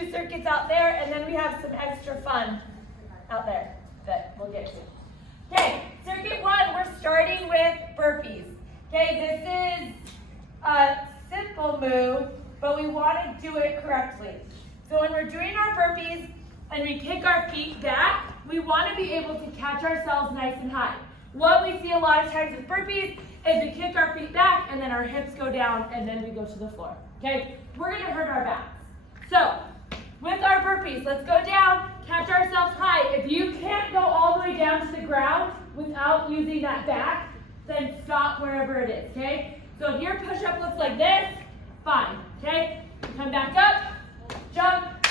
2 circuits out there, and then we have some extra fun out there that we'll get to. Okay, circuit 1, we're starting with burpees. Okay, this is a simple move, but we want to do it correctly. So when we're doing our burpees and we kick our feet back, we want to be able to catch ourselves nice and high. What we see a lot of times with burpees is we kick our feet back and then our hips go down and then we go to the floor. Okay, we're going to hurt our backs. So with our burpees, let's go down, catch ourselves high. If you can't go all the way down to the ground without using that back, then stop wherever it is, okay? So if your push-up looks like this, fine, okay? Come back up, jump,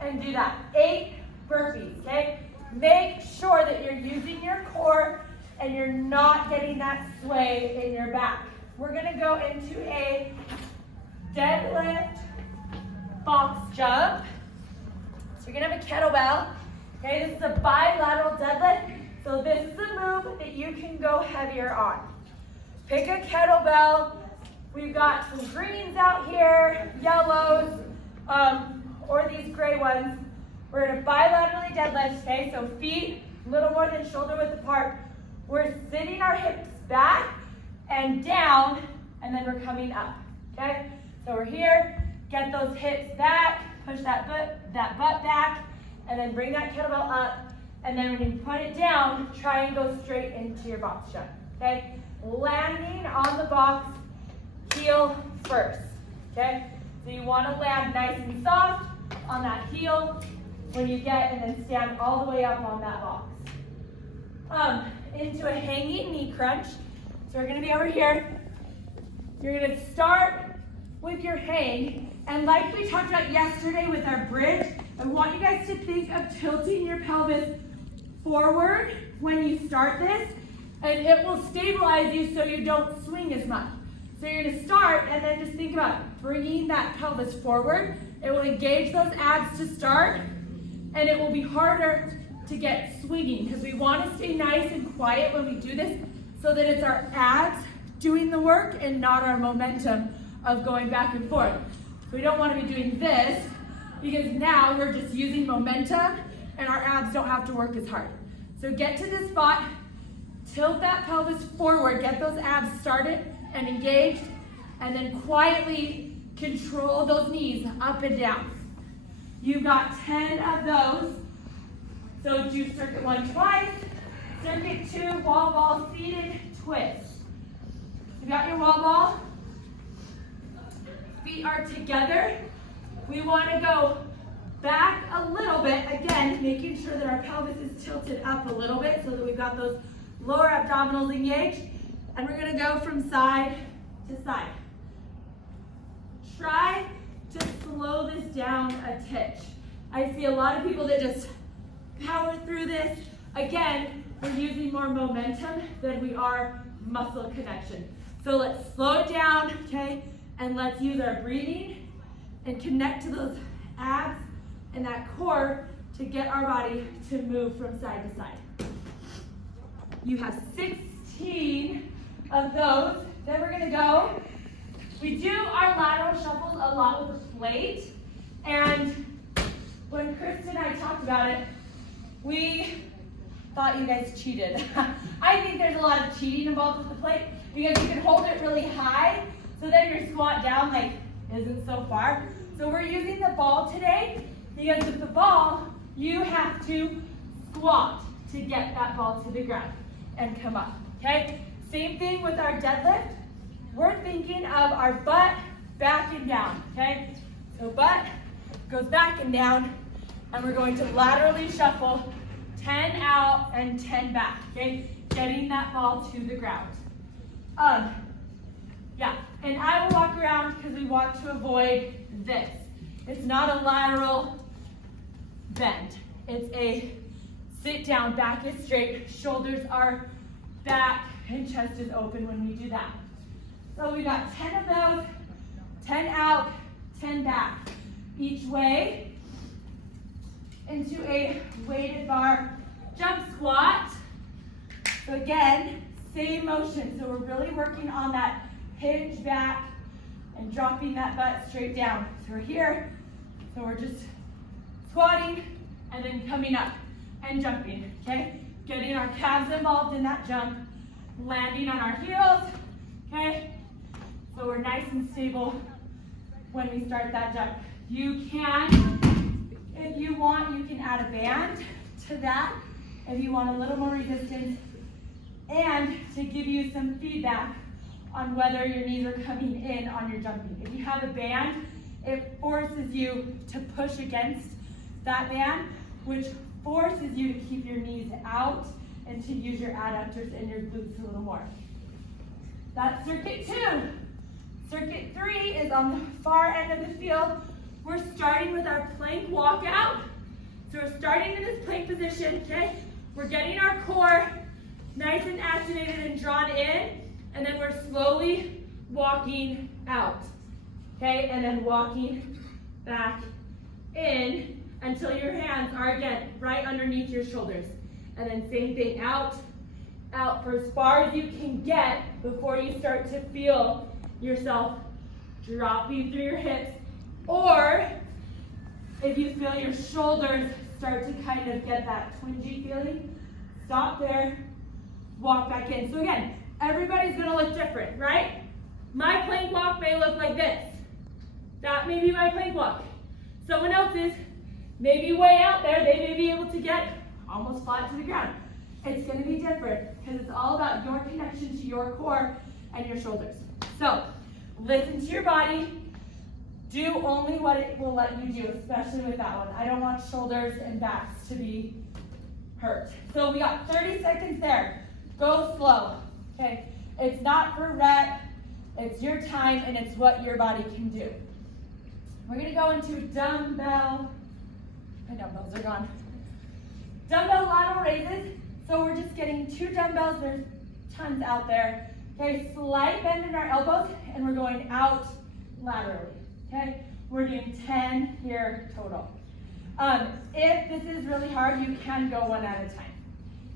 and do that. 8 burpees, okay? Make sure that you're using your core and you're not getting that sway in your back. We're gonna go into a deadlift box jump. So you're gonna have a kettlebell. Okay, this is a bilateral deadlift. So this is a move that you can go heavier on. Pick a kettlebell. We've got some greens out here, yellows, or these gray ones. We're gonna bilaterally deadlift, okay? So feet a little more than shoulder width apart. We're sitting our hips back and down, and then we're coming up, okay? So we're here, get those hips back, push that butt back, and then bring that kettlebell up, and then when you put it down, try and go straight into your box jump, okay? Landing on the box, heel first, okay? So you wanna land nice and soft on that heel when you get, and then stand all the way up on that box. Into a hanging knee crunch. So we're gonna be over here. You're gonna start with your hang, and like we talked about yesterday with our bridge, I want you guys to think of tilting your pelvis forward when you start this, and it will stabilize you so you don't swing as much. So you're gonna start, and then just think about bringing that pelvis forward. It will engage those abs to start, and it will be harder to get swinging because we want to stay nice and quiet when we do this so that it's our abs doing the work and not our momentum of going back and forth. We don't want to be doing this because now we're just using momentum and our abs don't have to work as hard. So get to this spot, tilt that pelvis forward, get those abs started and engaged, and then quietly control those knees up and down. You've got 10 of those. So do circuit 1 twice, circuit 2, wall ball seated twist. You got your wall ball, feet are together. We want to go back a little bit, again, making sure that our pelvis is tilted up a little bit so that we've got those lower abdominals engaged. And we're going to go from side to side. Try to slow this down a titch. I see a lot of people that just power through this. Again, we're using more momentum than we are muscle connection. So let's slow it down, okay? And let's use our breathing and connect to those abs and that core to get our body to move from side to side. You have 16 of those. Then we're gonna go. We do our lateral shuffles a lot with a plate. And when Kristen and I talked about it, we thought you guys cheated. I think there's a lot of cheating involved with the plate because you can hold it really high, so then your squat down like isn't so far. So we're using the ball today because with the ball, you have to squat to get that ball to the ground and come up, okay? Same thing with our deadlift. We're thinking of our butt back and down, okay? So butt goes back and down, and we're going to laterally shuffle 10 out and 10 back, okay? Getting that ball to the ground. Yeah, and I will walk around because we want to avoid this. It's not a lateral bend. It's a sit down, back is straight, shoulders are back, and chest is open when we do that. So we got 10 of those, 10 out, 10 back. Each way into a weighted bar jump squat. So again, same motion. So we're really working on that hinge back and dropping that butt straight down. So we're here. So we're just squatting, and then coming up and jumping, okay? Getting our calves involved in that jump, landing on our heels, okay? So we're nice and stable when we start that jump. You can, if you want, you can add a band to that if you want a little more resistance and to give you some feedback on whether your knees are coming in on your jumping. If you have a band, it forces you to push against that band, which forces you to keep your knees out and to use your adductors and your glutes a little more. That's circuit 2. Circuit 3 is on the far end of the field. We're starting with our plank walkout. So we're starting in this plank position, okay? We're getting our core nice and activated and drawn in, and then we're slowly walking out, okay? And then walking back in until your hands are, again, right underneath your shoulders. And then same thing, out for as far as you can get before you start to feel yourself dropping through your hips, or if you feel your shoulders start to kind of get that twingy feeling, stop there, walk back in. So again, everybody's gonna look different, right? My plank walk may look like this. That may be my plank walk. Someone else's may be way out there. They may be able to get almost flat to the ground. It's gonna be different because it's all about your connection to your core and your shoulders. So listen to your body. Do only what it will let you do, especially with that one. I don't want shoulders and backs to be hurt. So we got 30 seconds there. Go slow, okay? It's not per rep, it's your time and it's what your body can do. We're gonna go into dumbbell, my dumbbells are gone. Dumbbell lateral raises. So we're just getting 2 dumbbells, there's tons out there. Okay, slight bend in our elbows and we're going out laterally. Okay, we're doing 10 here total. If this is really hard, you can go one at a time.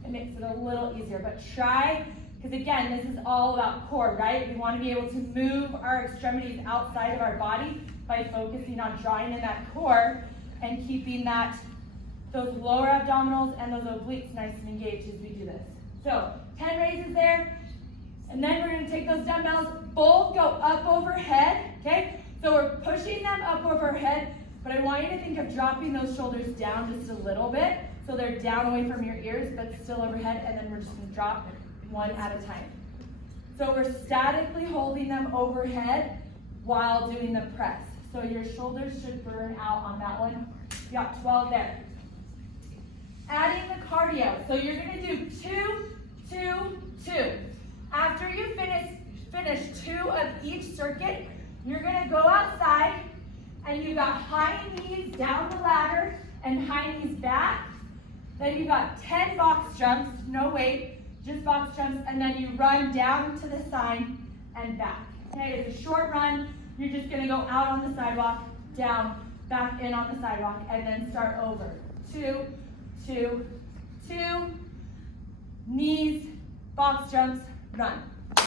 It makes it a little easier, but try, because again, this is all about core, right? We want to be able to move our extremities outside of our body by focusing on drawing in that core and keeping those lower abdominals and those obliques nice and engaged as we do this. So 10 raises there, and then we're going to take those dumbbells, both go up overhead, okay? So we're pushing them up overhead, but I want you to think of dropping those shoulders down just a little bit, so they're down away from your ears, but still overhead, and then we're just going to drop one at a time. So we're statically holding them overhead while doing the press. So your shoulders should burn out on that one. You got 12 there. Adding the cardio. So you're going to do 2, 2, 2. After you finish 2 of each circuit, you're going to go outside and you've got high knees down the ladder and high knees back. Then you've got 10 box jumps, no weight, just box jumps, and then you run down to the side and back. Okay, it's a short run. You're just going to go out on the sidewalk, down, back in on the sidewalk, and then start over. 2, 2, 2, knees, box jumps, run.